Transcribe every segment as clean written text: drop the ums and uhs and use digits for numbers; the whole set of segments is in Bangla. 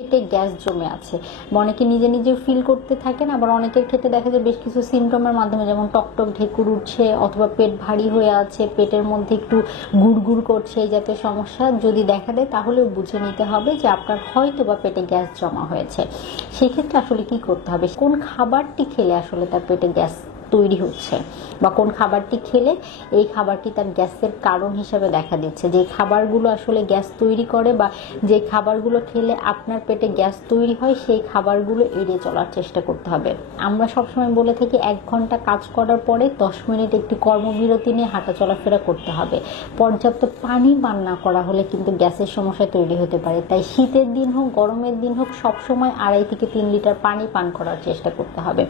পেটে গ্যাস জমে আছে বা অনেকে নিজে নিজে ফিল করতে থাকেন, আবার অনেকের ক্ষেত্রে দেখা যায় বেশ কিছু সিমটমের মাধ্যমে, যেমন টকটক ঢেকুর উঠছে অথবা পেট ভারী হয়ে আছে, পেটের মধ্যে একটু গুড়গুড় করছে, এই জাতীয় সমস্যা যদি দেখা দেয় তাহলেও বুঝে নিতে হবে যে আপনার হয়তো বা পেটে গ্যাস জমা হয়েছে। সেক্ষেত্রে আসলে কি করতে হবে, কোন খাবারটি খেলে আসলে তার পেটে গ্যাস তৈরি হচ্ছে বা কোন খাবারটি খেলে এই খাবারটি তার গ্যাসের কারণ হিসেবে দেখা দিচ্ছে, যে খাবারগুলো আসলে গ্যাস তৈরি করে বা যে খাবারগুলো খেলে আপনার পেটে গ্যাস তৈরি হয় সেই খাবারগুলো এড়িয়ে চলার চেষ্টা করতে হবে। আমরা সবসময় বলে থাকি 1 ঘন্টা কাজ করার পরে 10 মিনিট একটু কর্মবিরতি নিয়ে হাঁটা চলাফেরা করতে হবে। পর্যাপ্ত পানি পান না করা হলে কিন্তু গ্যাসের সমস্যা তৈরি হতে পারে। তাই শীতের দিন হোক গরমের দিন হোক সবসময় 2.5 থেকে 3 লিটার পানি পান করার চেষ্টা করতে হবে।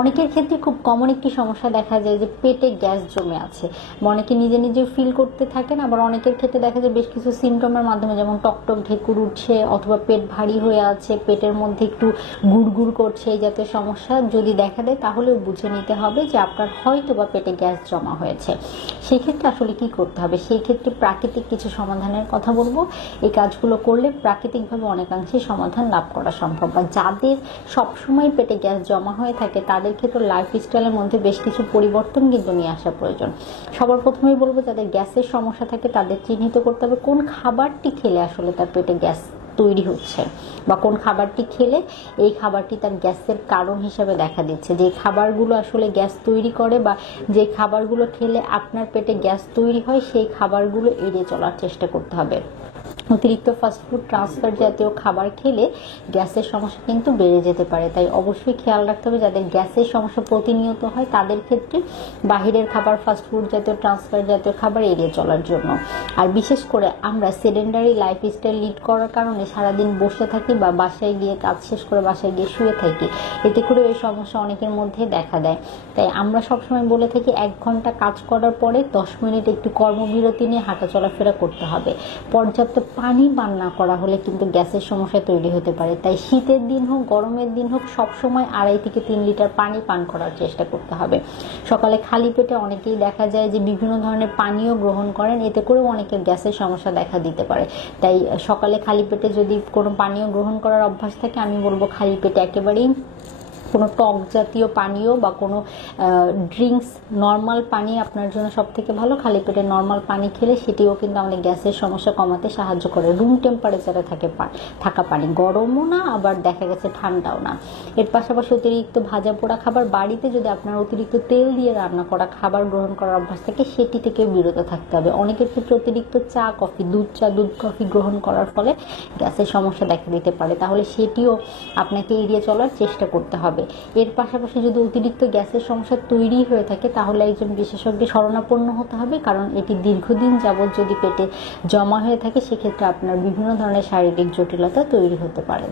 অনেকের ক্ষেত্রে খুব কমন একটি সমস্যা দেখা যায় যে পেটে গ্যাস জমে আছে, অনেকে নিজে নিজে ফিল করতে থাকেন, আবার অনেকের ক্ষেত্রে দেখা যায় বেশ কিছু সিমটমের মাধ্যমে, যেমন টকটক ঢেকুর উঠছে অথবা পেট ভারী হয়ে আছে, পেটের মধ্যে একটু গুড়গুড় করছে, এই জাতীয় সমস্যা যদি দেখা দেয় তাহলেও বুঝে নিতে হবে যে আপনার হয়তো বা পেটে গ্যাস জমা হয়েছে। সেই ক্ষেত্রে আসলে কি করতে হবে, সেই ক্ষেত্রে প্রাকৃতিক কিছু সমাধানের কথা বলবো। এই কাজগুলো করলে প্রাকৃতিকভাবে অনেকাংশে সমাধান লাভ করা সম্ভব। বা যাদের সবসময় পেটে গ্যাস জমা হয়ে থাকে তাদের ক্ষেত্রে লাইফস্টাইলের মধ্যে বেশ কিছু পরিবর্তন কিন্তু নিয়ে আসা প্রয়োজন। সবার প্রথমেই বলবো, যাদের গ্যাসের সমস্যা থাকে তাদের চিহ্নিত করতে হবে কোন খাবারটি খেলে আসলে তার পেটে গ্যাস তৈরি হচ্ছে বা কোন খাবারটি খেলে এই খাবারটি তার গ্যাসের কারণ হিসেবে দেখা দিচ্ছে, যে খাবারগুলো আসলে গ্যাস তৈরি করে বা যে খাবারগুলো খেলে আপনার পেটে গ্যাস তৈরি হয় সেই খাবারগুলো এড়িয়ে চলার চেষ্টা করতে হবে। অতিরিক্ত ফাস্টফুড ট্রান্সফার জাতীয় খাবার খেলে গ্যাসের সমস্যা কিন্তু বেড়ে যেতে পারে। তাই অবশ্যই খেয়াল রাখতে হবে যাদের গ্যাসের সমস্যা প্রতিনিয়ত হয় তাদের ক্ষেত্রে বাহিরের খাবার, ফাস্টফুড জাতীয় ট্রান্সফার জাতীয় খাবার এড়িয়ে চলার জন্য। আর বিশেষ করে আমরা সেডেন্টারি লাইফস্টাইল লিড করার কারণে সারাদিন বসে থাকি বা বাসায় গিয়ে কাজ শেষ করে বাসায় গিয়ে শুয়ে থাকি, এতে করে এই সমস্যা অনেকের মধ্যে দেখা দেয়। তাই আমরা সবসময় বলে থাকি 1 ঘন্টা কাজ করার পরে 10 মিনিট একটু কর্মবিরতি নিয়ে হাঁটা চলাফেরা করতে হবে। পর্যাপ্ত পানি পান না করা হলে কিন্তু গ্যাসের সমস্যা তৈরি হতে পারে। তাই শীতের দিন হোক গরমের দিন হোক সবসময় 2.5 থেকে 3 লিটার পানি পান করার চেষ্টা করতে হবে। সকালে খালি পেটে অনেকেই দেখা যায় যে বিভিন্ন ধরনের পানীয় গ্রহণ করেন, এতে করেও অনেকের গ্যাসের সমস্যা দেখা দিতে পারে। তাই সকালে খালি পেটে যদি কোনো পানীয় গ্রহণ করার অভ্যাস থাকে, আমি বলবো খালি পেটে একেবারেই কোনো টক জাতীয় পানীয় বা কোনো ড্রিঙ্কস, নর্মাল পানি আপনার জন্য সব থেকে ভালো। খালি পেটে নর্মাল পানি খেলে সেটিও কিন্তু আমাদের গ্যাসের সমস্যা কমাতে সাহায্য করে। রুম টেম্পারেচারে থাকা পানি, গরমও না আবার দেখা গেছে ঠান্ডাও না। এর পাশাপাশি অতিরিক্ত ভাজা পোড়া খাবার, বাড়িতে যদি আপনার অতিরিক্ত তেল দিয়ে রান্না করা খাবার গ্রহণ করার অভ্যাস থাকে সেটি থেকে বিরত থাকতে হবে। অনেকের ক্ষেত্রে অতিরিক্ত চা কফি, দুধ চা দুধ কফি গ্রহণ করার ফলে গ্যাসের সমস্যা দেখা দিতে পারে, তাহলে সেটিও আপনাকে এড়িয়ে চলার চেষ্টা করতে হবে। এর পাশাপাশি যদি অতিরিক্ত গ্যাসের সমস্যা তৈরি হয়ে থাকে তাহলে একজন বিশেষজ্ঞের শরণাপন্ন হতে হবে, কারণ এটি দীর্ঘদিন যাবৎ যদি পেটে জমা হয়ে থাকে সেক্ষেত্রে আপনার বিভিন্ন ধরনের শারীরিক জটিলতা তৈরি হতে পারে।